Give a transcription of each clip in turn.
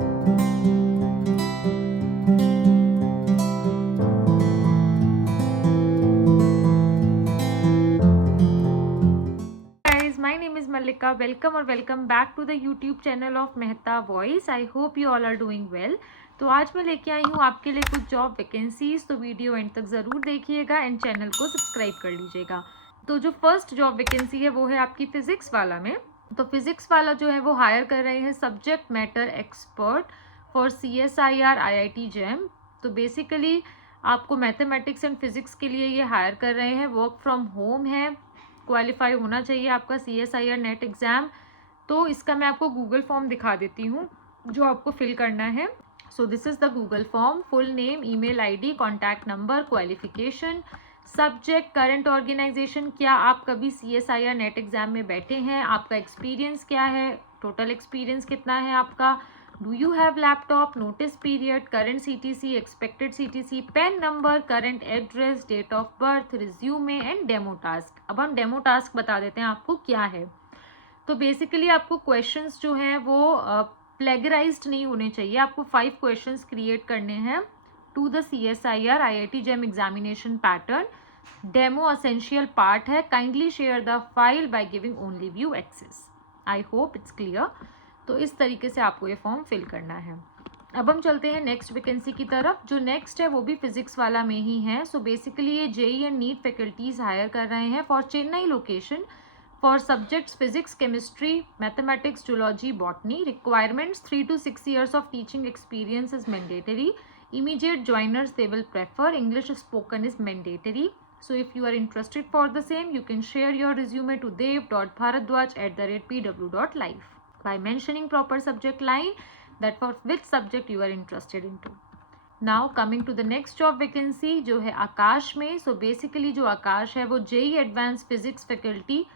Guys, my name is Malika. Welcome or welcome back to the YouTube channel of Mehta Voice. I hope you all are doing well. तो आज मैं लेके आई हूँ आपके लिए कुछ जॉब वैकेंसीज, तो वीडियो एंड तक ज़रूर देखिएगा एंड चैनल को सब्सक्राइब कर लीजिएगा। तो जो फर्स्ट जॉब वैकेंसी है वो है आपकी फिजिक्स वाला में। तो फिजिक्स वाला जो है वो हायर कर रहे हैं subject matter expert for CSIR IIT jam. तो बेसिकली आपको मैथमेटिक्स एंड फिजिक्स के लिए ये हायर कर रहे हैं। वर्क फ्रॉम होम है, क्वालिफाई होना चाहिए आपका CSIR नेट एग्ज़ाम। तो इसका मैं आपको गूगल फॉर्म दिखा देती हूँ जो आपको फिल करना है। So this is the Google form. Full name, email ID, contact number, qualification, subject, current organisation, क्या आप कभी CSIR नेट एग्ज़ाम में बैठे हैं, आपका एक्सपीरियंस क्या है, टोटल एक्सपीरियंस कितना है आपका, do you have laptop, notice period, current CTC, expected CTC, PAN number, current address, date of birth, resume and demo task. अब हम डेमो टास्क बता देते हैं आपको क्या है। तो बेसिकली आपको क्वेश्चंस जो हैं वो प्लेगराइज्ड नहीं होने चाहिए। आपको 5 क्वेश्चंस क्रिएट करने हैं to the CSIR IIT JAM examination pattern. Demo essential part है। Kindly share the file by giving only view access. I hope it's clear. तो इस तरीके से आपको ये फॉर्म फिल करना है। अब हम चलते हैं नेक्स्ट वैकेंसी की तरफ। जो नेक्स्ट है वो भी फिजिक्स वाला में ही है। सो बेसिकली ये JEE and NEET faculties hire कर रहे हैं for Chennai location for subjects physics, chemistry, mathematics, zoology, botany. Requirements 3 to 6 years of teaching experience is mandatory. Immediate joiners they will prefer. English spoken is mandatory. So if you are interested for the same, you can share your resume to dev.bharadwaj@pw.live by mentioning proper subject line that for which subject you are interested into. Now coming to the next job vacancy जो है आकाश में। So basically जो आकाश है वो JEE advance physics faculty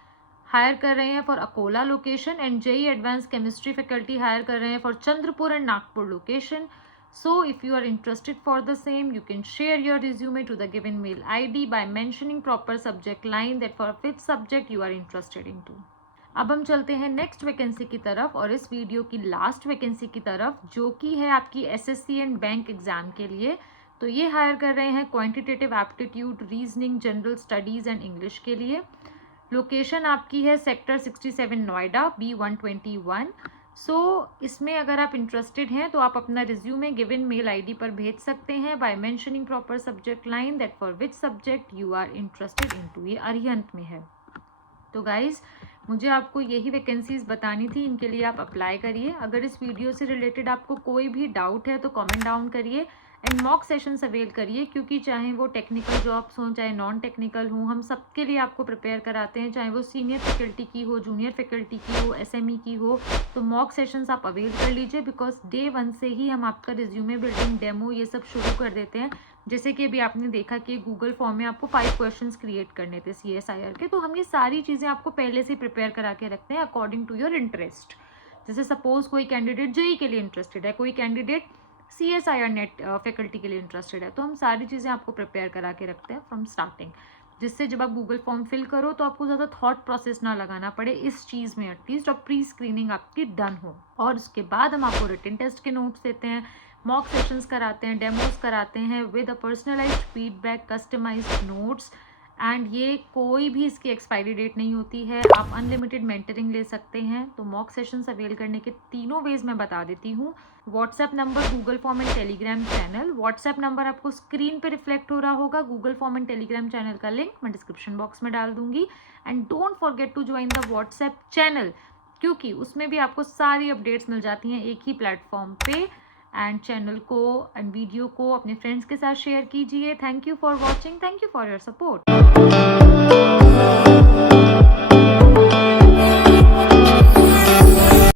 hire कर रहे हैं for Akola location and JEE advance chemistry faculty hire कर रहे हैं for Chandrapur and Nagpur location. So if you are interested for the same, you can share your resume to the given mail ID by mentioning proper subject line that for which subject you are interested into. अब हम चलते हैं next vacancy की तरफ और इस video की last vacancy की तरफ जो कि है आपकी SSC एंड बैंक एग्जाम के लिए। तो ये हायर कर रहे हैं quantitative aptitude, reasoning, general studies and English के लिए। लोकेशन आपकी है सेक्टर 67 नोएडा B121। सो इसमें अगर आप इंटरेस्टेड हैं तो आप अपना रिज्यूमे गिवन मेल ID पर भेज सकते हैं by mentioning proper subject line that for which subject you are interested into. ये अरिहंत में है। तो गाइज़ मुझे आपको यही वैकेंसीज़ बतानी थी, इनके लिए आप अप्लाई करिए। अगर इस वीडियो से रिलेटेड आपको कोई भी डाउट है तो कमेंट डाउन करिए एंड मॉक सेशंस अवेल करिए, क्योंकि चाहे वो टेक्निकल जॉब्स हों चाहे नॉन टेक्निकल हों, हम सबके लिए आपको प्रिपेयर कराते हैं। चाहे वो सीनियर फैकल्टी की हो, जूनियर फैकल्टी की हो, SME की हो, तो मॉक सेशंस आप अवेल कर लीजिए बिकॉज डे 1 से ही हम आपका रिज्यूमे बिल्डिंग, डेमो ये सब शुरू कर देते हैं। जैसे कि अभी आपने देखा कि गूगल फॉर्म में आपको 5 क्वेश्चंस क्रिएट करने थे CSIR के, तो हम ये सारी चीज़ें आपको पहले से प्रिपेयर करा के रखते हैं अकॉर्डिंग टू योर इंटरेस्ट। जैसे सपोज कोई कैंडिडेट JEE के लिए इंटरेस्टेड है, कोई कैंडिडेट CSIR नेट फैकल्टी के लिए इंटरेस्टेड है, तो हम सारी चीज़ें आपको प्रिपेयर करा के रखते हैं फ्रॉम स्टार्टिंग, जिससे जब आप गूगल फॉर्म फिल करो तो आपको ज़्यादा थॉट प्रोसेस ना लगाना पड़े इस चीज़ में, एटलीस्ट और प्री स्क्रीनिंग आपकी डन हो। और उसके बाद हम आपको रिटन टेस्ट के नोट्स देते हैं, मॉक सेशंस कराते हैं, डेमोज कराते हैं with a personalised feedback, customised notes and ये कोई भी इसकी एक्सपायरी डेट नहीं होती है। आप अनलिमिटेड मेंटरिंग ले सकते हैं। तो मॉक सेशंस अवेल करने के तीनों वेज मैं बता देती हूँ। WhatsApp number, Google form and Telegram channel. WhatsApp number आपको स्क्रीन पे रिफ्लेक्ट हो रहा होगा, Google form and Telegram channel का लिंक मैं डिस्क्रिप्शन बॉक्स में डाल दूंगी। And don't forget to join the WhatsApp channel, क्योंकि उसमें भी आपको सारी अपडेट्स मिल जाती हैं एक ही प्लेटफॉर्म पे। एंड चैनल को एंड वीडियो को अपने फ्रेंड्स के साथ शेयर कीजिए। Thank you for watching, thank you for your support.